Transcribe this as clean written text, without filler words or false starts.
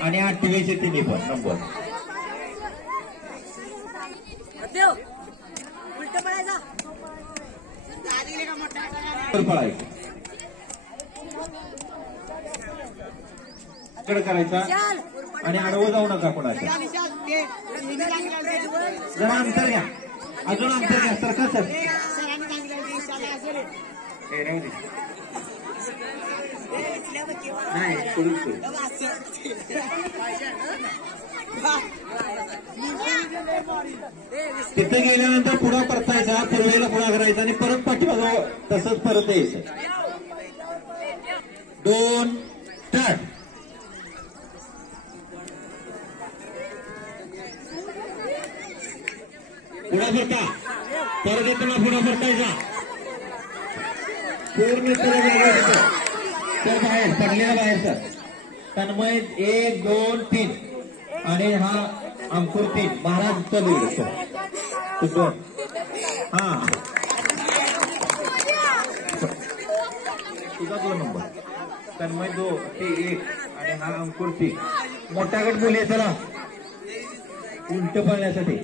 आणि 28 चे तिन्ही पण नंबर. पळायचं कड करायचा आणि आडवं जाऊ नका कोणाच्या. जरा अंतर घ्या, अजून अंतर घ्या. सरका सर नाही तिथे गेल्यानंतर पुढा परतायचा, पूर्वेला पुढा करायचा आणि परत पाठीमागं तसंच परत यायचं. 2 स्टार्ट. पुढा फरका परत येताना पुढा फरकायचा पूर्ण तर बाहेर पडलेला बाहेर सर. तन्मय 1 2 3 आणि हा अंकुर 3. महाराज चल सर हा तुझा 2 नंबर. तन्मय 2 ते 1 आणि हा अंकुर 3. मोठा गट बोलले चला उलट पळण्यासाठी.